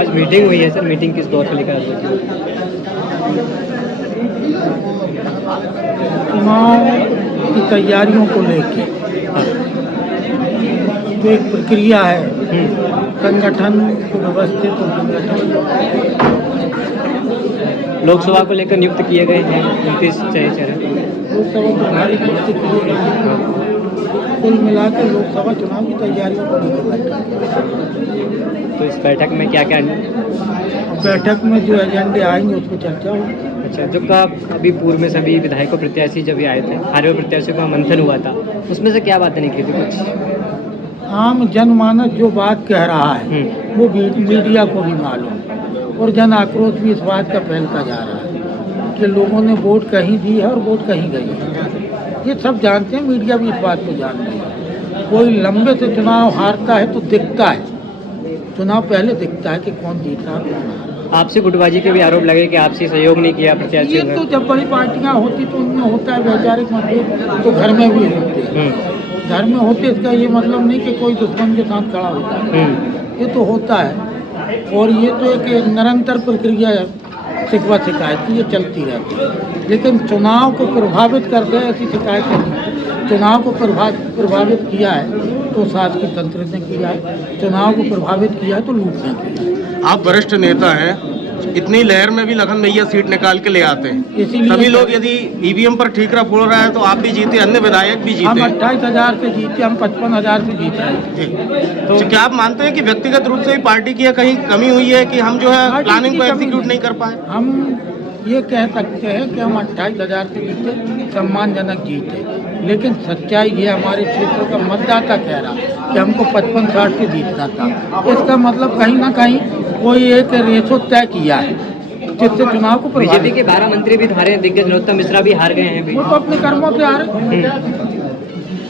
आज मीटिंग हुई है सर, मीटिंग किस दौर पर लेकर आ रही है? चुनाव की तैयारियों को लेके जो एक प्रक्रिया है, संगठन को व्यवस्थित और संगठन लोकसभा को लेकर नियुक्त किए गए हैं 29 चेहरे। लोकसभा प्रभारी नियुक्त किए गए। कुल मिलाकर लोकसभा चुनाव की तैयारियों को लेकर तो इस बैठक में क्या क्या? बैठक में जो एजेंडे आएंगे उस पर चर्चा होगी। अच्छा, जो का अभी पूर्व में सभी विधायकों प्रत्याशी जब आए थे, हारे हुए प्रत्याशियों का मंथन हुआ था, उसमें से क्या बातें निकली थी कुछ? आम जनमानस जो बात कह रहा है वो मीडिया को भी मालूम, और जन आक्रोश भी इस बात का फैलता जा रहा है कि लोगों ने वोट कहीं दी है और वोट कहीं गई है। ये सब जानते हैं, मीडिया भी इस बात को जान रही है। कोई लंबे से चुनाव हारता है तो दिखता है, चुनाव पहले दिखता है कि कौन जीता कौन हारा। आपसी गुटबाजी के भी आरोप लगे कि आपसी सहयोग नहीं किया प्रत्याशी ये तो जब बड़ी पार्टियां होती तो उनमें होता है वैचारिक मतभेद, तो घर में भी होते हैं। घर में होते इसका ये मतलब नहीं कि कोई दुश्मन के साथ खड़ा होता है, ये तो होता है। और ये तो एक निरंतर प्रक्रिया है, शिकवा शिकायत की ये चलती रहती है। लेकिन चुनाव को प्रभावित कर दे ऐसी शिकायत नहीं। चुनाव को प्रभावित किया है तो शासकीय तंत्र ने किया है, चुनाव को प्रभावित किया है तो लूट ने किया है। आप वरिष्ठ नेता हैं, इतनी लहर में भी लखन भैया सीट निकाल के ले आते हैं। सभी लोग यदि ईवीएम पर ठीकरा फोड़ रहा है तो आप भी जीते, अन्य विधायक भी जीते। हम 28,000 से जीते, हम 55,000 से जीते हैं। तो क्या आप मानते हैं कि व्यक्तिगत रूप से पार्टी की कहीं कमी हुई है कि हम जो है प्लानिंग को एग्जीक्यूट नहीं कर पाए? हम ये कह सकते हैं कि हम 28,000 से जीते, सम्मानजनक जीते, लेकिन सच्चाई ये हमारे क्षेत्र का मतदाता कह रहा कि हमको 55-60 से जीतना था। इसका मतलब कहीं ना कहीं कोई एक रेशो तय किया है जिससे चुनाव को बीजेपी के 12 मंत्री भी हारे, दिग्गज नरोत्तम मिश्रा भी हार गए हैं। वो तो अपने कर्मों से आ रहे,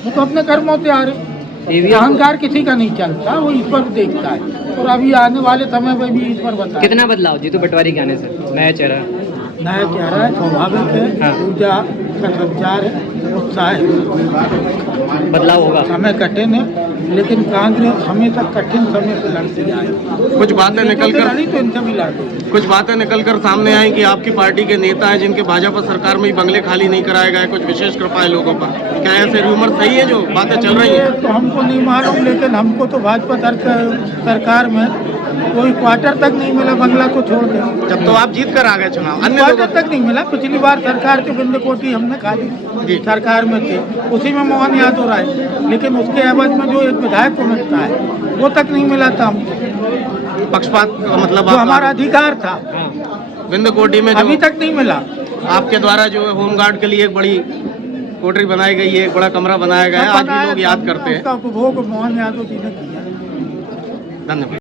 वो तो अपने कर्मों से आ रहे। अहंकार किसी का नहीं चलता, वो ईश्वर देखता है, और अभी आने वाले समय में भी ईश्वर बता। कितना बदलाव जीतू पटवारी के आने से? नया चेहरा है, स्वाभाविक है, ऊर्जा का संचार है, उत्साह है, बदलाव होगा। समय कठिन है, लेकिन कांग्रेस हमेशा कठिन समय पर लड़ती आई। कुछ बातें निकलकर तो इनसे भी लड़ती। कुछ बातें निकलकर सामने आई कि आपकी पार्टी के नेता हैं जिनके भाजपा सरकार में बंगले खाली नहीं कराए गए, कुछ विशेष कृपा है लोगों पर। क्या ऐसे रूमर सही है जो बातें चल रही है? तो हमको नहीं मालूम, लेकिन हमको तो भाजपा सरकार में कोई क्वार्टर तक नहीं मिला, बंगला को छोड़ दे। जब तो आप जीत कर आ गए चुनाव, अन्य क्वार्टर तक नहीं मिला। पिछली बार सरकार के बिंदकोटी हमने खाली सरकार में थे, उसी में मोहन यादव राय, लेकिन उसके एवज में जो एक विधायक को मिलता है वो तक नहीं मिला था हमको। पक्षपात मतलब जो हमारा अधिकार था बिंदकोटी में अभी तक नहीं मिला। आपके द्वारा जो है होमगार्ड के लिए एक बड़ी कोठरी बनाई गई है, एक बड़ा कमरा बनाया गया है, आज भी लोग याद करते हैं। उसका उपभोग मोहन यादव जी ने किया। धन्यवाद।